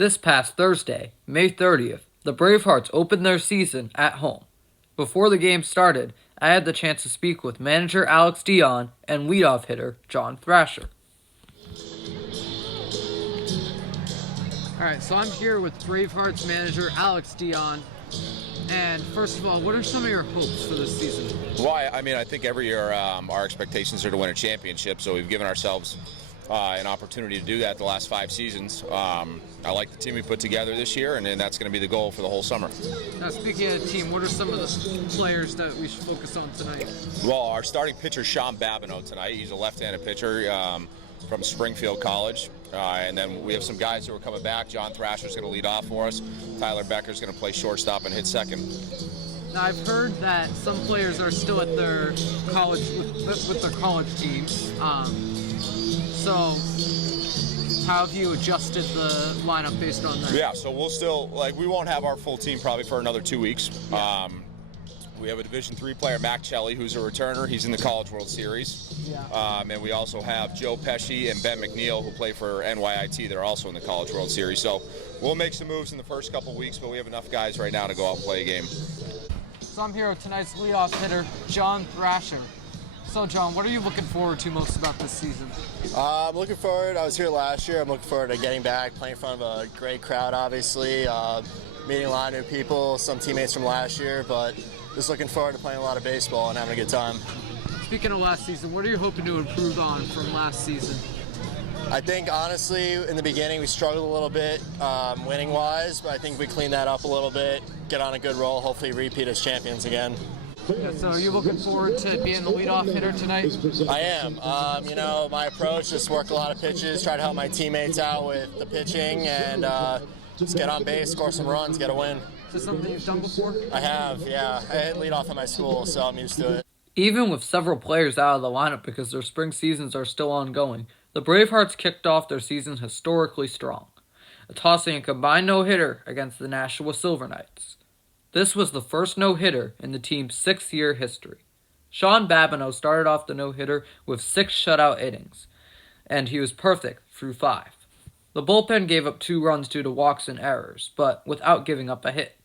This past Thursday, May 30th, the Bravehearts opened their season at home. Before the game started, I had the chance to speak with manager Alex Dion and leadoff hitter John Thrasher. Alright, so I'm here with Bravehearts manager Alex Dion. And first of all, what are some of your hopes for this season? Well, I think every year our expectations are to win a championship, so we've given ourselves an opportunity to do that the last 5 seasons. I like the team we put together this year, and that's going to be the goal for the whole summer. Now, speaking of the team, what are some of the players that we should focus on tonight? Well, our starting pitcher, Sean Babineau, tonight. He's a left-handed pitcher from Springfield College. And then we have some guys who are coming back. John Thrasher's going to lead off for us. Tyler Becker's going to play shortstop and hit second. Now, I've heard that some players are still at their college with their college teams. So, how have you adjusted the lineup based on that? Yeah, so we'll still, we won't have our full team probably for another 2 weeks. We have a Division III player, Mac Chelly, who's a returner. He's in the College World Series. Yeah. And we also have Joe Pesci and Ben McNeil, who play for NYIT. They're also in the College World Series. So we'll make some moves in the first couple weeks, but we have enough guys right now to go out and play a game. So I'm here with tonight's leadoff hitter, John Thrasher. So, John, what are you looking forward to most about this season? I'm looking forward. I was here last year. I'm looking forward to getting back, playing in front of a great crowd, obviously, meeting a lot of new people, some teammates from last year, but just looking forward to playing a lot of baseball and having a good time. Speaking of last season, what are you hoping to improve on from last season? I think, honestly, in the beginning we struggled a little bit winning-wise, but I think we cleaned that up a little bit, get on a good roll, hopefully repeat as champions again. Yeah, so are you looking forward to being the leadoff hitter tonight? I am. My approach is work a lot of pitches, try to help my teammates out with the pitching, and just get on base, score some runs, get a win. Is this something you've done before? I have, yeah. I hit leadoff at my school, so I'm used to it. Even with several players out of the lineup because their spring seasons are still ongoing, the Bravehearts kicked off their season historically strong, tossing a combined no-hitter against the Nashua Silver Knights. This was the first no-hitter in the team's 6-year history. Sean Babineau started off the no-hitter with 6 shutout innings, and he was perfect through 5. The bullpen gave up 2 runs due to walks and errors, but without giving up a hit.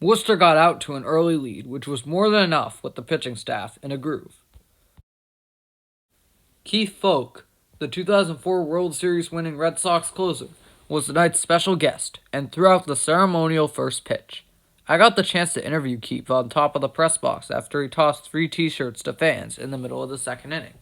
Worcester got out to an early lead, which was more than enough with the pitching staff in a groove. Keith Folk, the 2004 World Series winning Red Sox closer, was tonight's special guest and threw out the ceremonial first pitch. I got the chance to interview Keith on top of the press box after he tossed 3 t-shirts to fans in the middle of the second inning.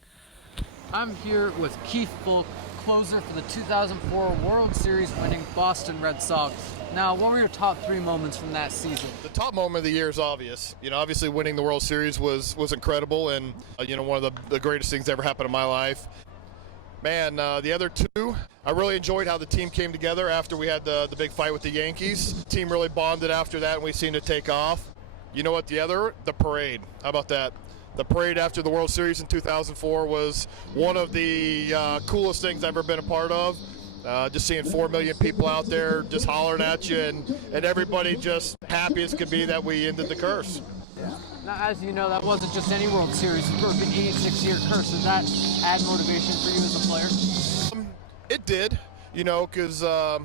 I'm here with Keith Folk, closer for the 2004 World Series winning Boston Red Sox. Now, what were your top 3 moments from that season? The top moment of the year is obvious. Obviously winning the World Series was incredible and, one of the greatest things that ever happened in my life. Man, the other 2, I really enjoyed how the team came together after we had the big fight with the Yankees. The team really bonded after that, and we seemed to take off. You know what? The parade. How about that? The parade after the World Series in 2004 was one of the coolest things I've ever been a part of. Just seeing 4 million people out there just hollering at you and everybody just happy as could be that we ended the curse. Yeah. Now, as you know, that wasn't just any World Series. It broke an 86-year curse. Does that add motivation for you as a player? It did, because, I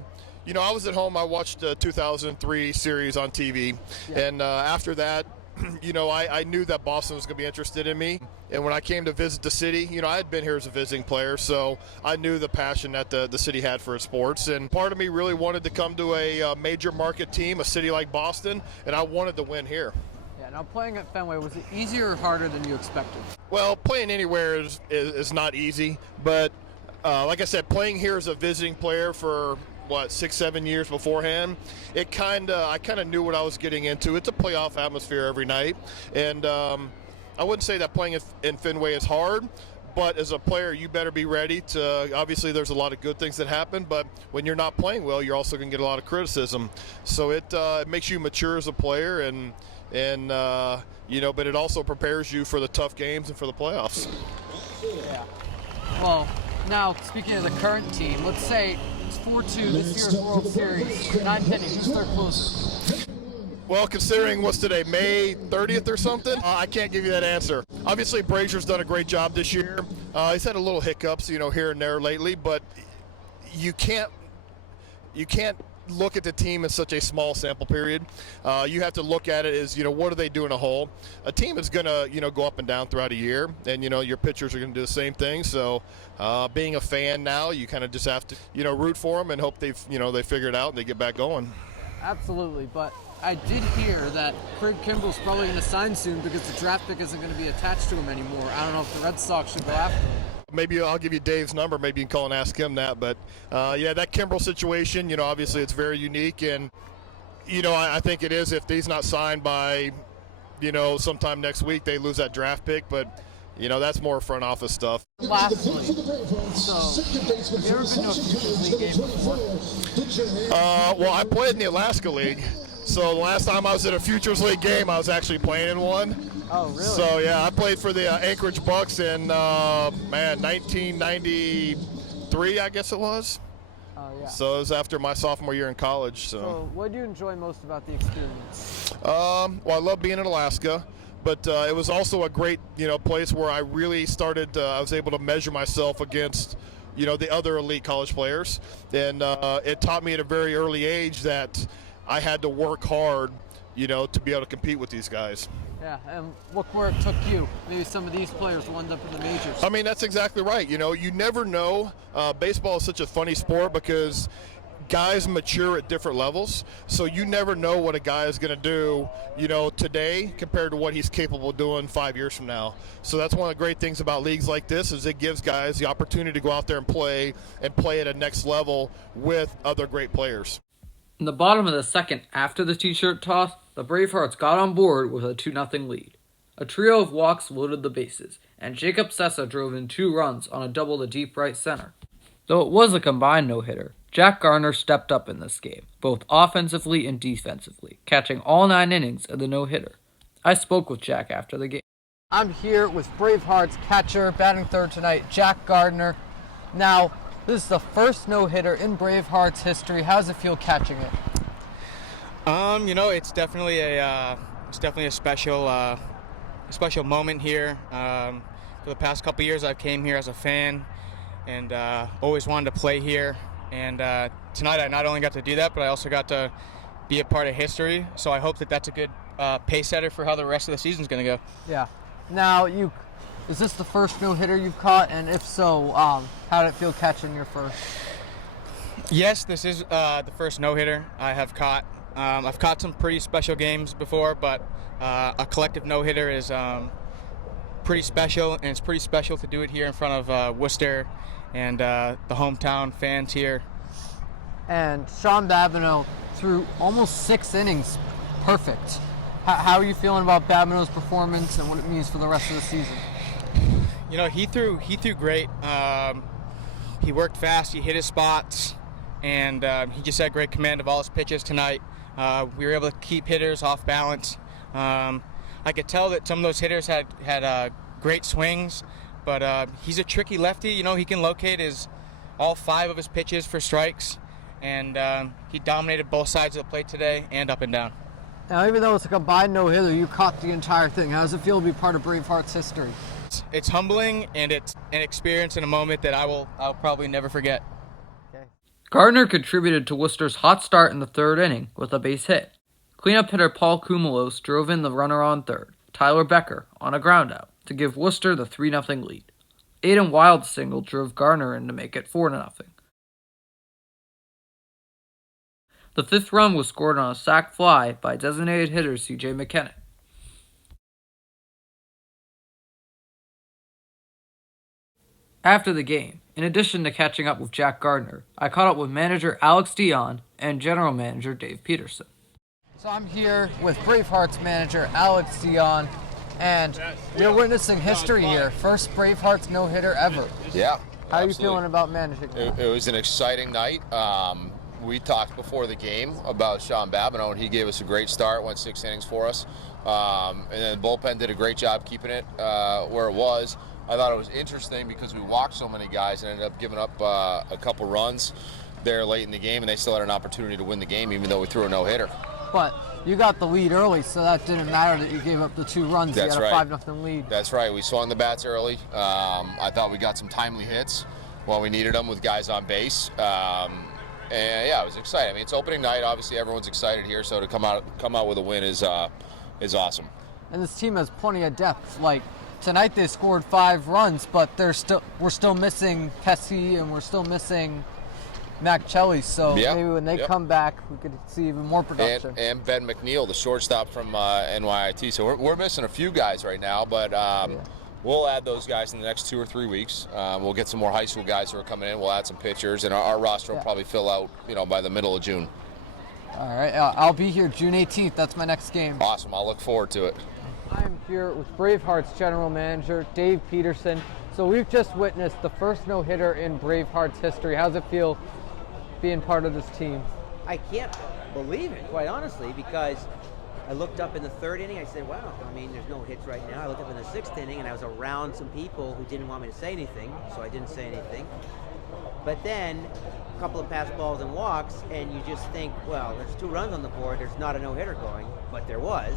was at home. I watched the 2003 series on TV. Yeah. And after that, I knew that Boston was going to be interested in me. And when I came to visit the city, I had been here as a visiting player, so I knew the passion that the city had for its sports. And part of me really wanted to come to a major market team, a city like Boston, and I wanted to win here. Yeah, now playing at Fenway, was it easier or harder than you expected? Well, playing anywhere is not easy, but like I said, playing here as a visiting player for 6-7 years beforehand, I kind of knew what I was getting into. It's a playoff atmosphere every night, and I wouldn't say that playing in Fenway is hard, but as a player, you better be ready to. Obviously, there's a lot of good things that happen, but when you're not playing well, you're also going to get a lot of criticism. So it makes you mature as a player, and but it also prepares you for the tough games and for the playoffs. Yeah. Well, now speaking of the current team, let's say it's 4-2 this year's World Series. 9th inning, who's their closer? Well, considering what's today, May 30th or something, I can't give you that answer. Obviously, Brazier's done a great job this year. He's had a little hiccups, here and there lately, but you can't look at the team in such a small sample period. You have to look at it as, what do they do in a whole? A team is going to, go up and down throughout a year, and, your pitchers are going to do the same thing. So being a fan now, you kind of just have to, root for them and hope they figure it out and they get back going. Absolutely, but I did hear that Craig Kimbrell's probably going to sign soon because the draft pick isn't going to be attached to him anymore. I don't know if the Red Sox should go after him. Maybe I'll give you Dave's number. Maybe you can call and ask him that. But, that Kimbrell situation, obviously it's very unique. And, I think it is if he's not signed by, sometime next week, they lose that draft pick. But, that's more front office stuff. Lastly, so have you ever been to a Futures League game before? Well, I played in the Alaska League. So the last time I was at a Futures League game, I was actually playing in one. Oh, really? So, yeah, I played for the Anchorage Bucks in, 1993, I guess it was. Oh, yeah. So it was after my sophomore year in college. So what do you enjoy most about the experience? Well, I love being in Alaska, but it was also a great, place where I really started, I was able to measure myself against, the other elite college players. And it taught me at a very early age that I had to work hard, to be able to compete with these guys. Yeah, and look where it took you. Maybe some of these players will end up in the majors. I mean, that's exactly right. You never know. Baseball is such a funny sport because guys mature at different levels. So you never know what a guy is going to do, today compared to what he's capable of doing 5 years from now. So that's one of the great things about leagues like this is it gives guys the opportunity to go out there and play at a next level with other great players. In the bottom of the second after the t-shirt toss, the Bravehearts got on board with a 2-0 lead. A trio of walks loaded the bases, and Jacob Sessa drove in 2 runs on a double to deep right center. Though it was a combined no-hitter, Jack Garner stepped up in this game, both offensively and defensively, catching all 9 innings of the no-hitter. I spoke with Jack after the game. I'm here with Bravehearts catcher, batting third tonight, Jack Gardner. Now, this is the first no-hitter in Bravehearts history. How does it feel catching it? It's definitely a special moment here. For the past couple years, I've came here as a fan and always wanted to play here. And tonight, I not only got to do that, but I also got to be a part of history. So I hope that that's a good pace setter for how the rest of the season's going to go. Yeah. Now, is this the first no-hitter you've caught? And if so, how did it feel catching your first? Yes, this is the first no-hitter I have caught. I've caught some pretty special games before, but a collective no-hitter is pretty special, and it's pretty special to do it here in front of Worcester and the hometown fans here. And Sean Babineau threw almost 6 innings, perfect. How are you feeling about Babineau's performance and what it means for the rest of the season? He threw great. He worked fast. He hit his spots, and he just had great command of all his pitches tonight. We were able to keep hitters off balance. I could tell that some of those hitters had great swings, but he's a tricky lefty. He can locate all 5 of his pitches for strikes, and he dominated both sides of the plate today and up and down. Now, even though it's a combined no-hitter, you caught the entire thing. How does it feel to be part of Bravehearts history? It's humbling, and it's an experience and a moment that I'll probably never forget. Okay. Gardner contributed to Worcester's hot start in the 3rd inning with a base hit. Cleanup hitter Paul Kumalos drove in the runner on 3rd, Tyler Becker, on a groundout to give Worcester the 3-0 lead. Aiden Wild's single drove Gardner in to make it 4-0. The 5th run was scored on a sac fly by designated hitter C.J. McKenna. After the game, in addition to catching up with Jack Gardner, I caught up with manager Alex Dion and general manager Dave Peterson. So I'm here with Bravehearts manager Alex Dion, and we're witnessing history here. First Bravehearts no-hitter ever. Yeah. How are you feeling about managing? It was an exciting night. We talked before the game about Sean Babineau, and he gave us a great start, went 6 innings for us. And then the bullpen did a great job keeping it where it was. I thought it was interesting because we walked so many guys and ended up giving up a couple runs there late in the game, and they still had an opportunity to win the game even though we threw a no-hitter. But you got the lead early, so that didn't matter that you gave up the 2 runs. That's you got a right. 5-0 lead. That's right. We swung the bats early. I thought we got some timely hits while we needed them with guys on base. And yeah, it was exciting. I mean, it's opening night. Obviously, everyone's excited here. So to come out with a win is awesome. And this team has plenty of depth. Like tonight, they scored 5 runs, but we're still missing Pesci and we're still missing Mac Chelly. So maybe when they come back, we could see even more production. And Ben McNeil, the shortstop from NYIT. So we're missing a few guys right now, but. We'll add those guys in the next 2 or 3 weeks. We'll get some more high school guys who are coming in. We'll add some pitchers, and our roster will probably fill out, by the middle of June. All right, I'll be here June 18th. That's my next game. Awesome. I'll look forward to it. I'm here with Bravehearts General Manager Dave Peterson. So we've just witnessed the first no-hitter in Bravehearts history. How's it feel being part of this team? I can't believe it, quite honestly, because I looked up in the 3rd inning. I said, wow, I mean, there's no hits right now. I looked up in the 6th inning, and I was around some people who didn't want me to say anything, so I didn't say anything. But then a couple of pass balls and walks, and you just think, well, there's 2 runs on the board. There's not a no-hitter going, but there was.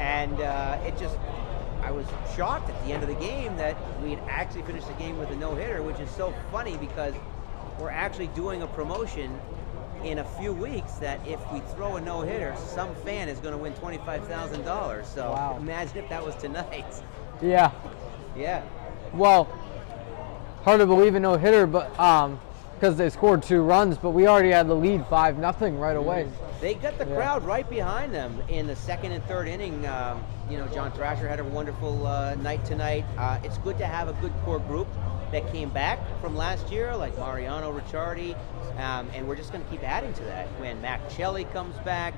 And I was shocked at the end of the game that we had actually finished the game with a no-hitter, which is so funny because we're actually doing a promotion in a few weeks that if we throw a no-hitter, some fan is going to win $25,000. So imagine if that was tonight. Yeah. Yeah. Well, hard to believe a no-hitter, but because they scored 2 runs, but we already had the lead 5-0 right away. They got the crowd right behind them in the 2nd and 3rd inning. John Thrasher had a wonderful night tonight. It's good to have a good core group that came back from last year, like Mariano Ricciardi, and we're just going to keep adding to that when Mac Chelly comes back,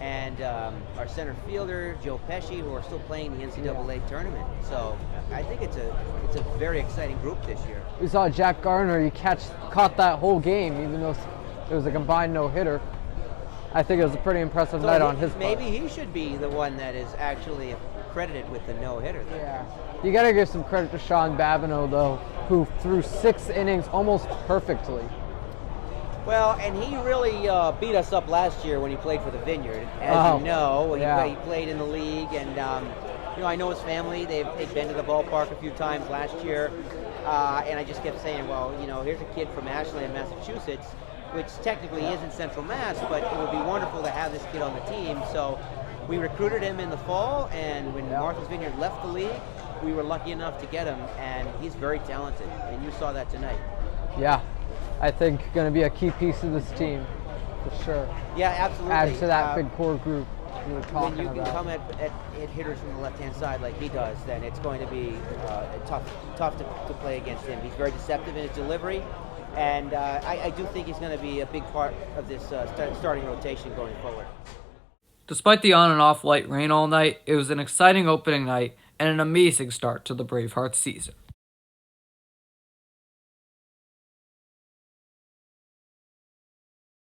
and our center fielder Joe Pesci, who are still playing the NCAA tournament. So I think it's a very exciting group this year. We saw Jack Garner. He caught that whole game, even though it was a combined no-hitter. I think it was a pretty impressive night on his part. Maybe he should be the one that is actually credited with the no-hitter. Yeah. You got to give some credit to Sean Babineau, though, who threw 6 innings almost perfectly. Well, and he really beat us up last year when he played for the Vineyard. As you know, he played in the league, and I know his family. They've been to the ballpark a few times last year, and I just kept saying, well, here's a kid from Ashland, Massachusetts, which technically isn't Central Mass, but it would be wonderful to have this kid on the team. So we recruited him in the fall, and when Martha's Vineyard left the league, we were lucky enough to get him, and he's very talented, and you saw that tonight. Yeah, I think going to be a key piece of this team, for sure. Yeah, absolutely. Add to that big core group you were talking when you about. can come at hitters from the left-hand side like he does, then it's going to be tough to play against him. He's very deceptive in his delivery, and I do think he's going to be a big part of this starting rotation going forward. Despite the on and off light rain all night, it was an exciting opening night and an amazing start to the Bravehearts season.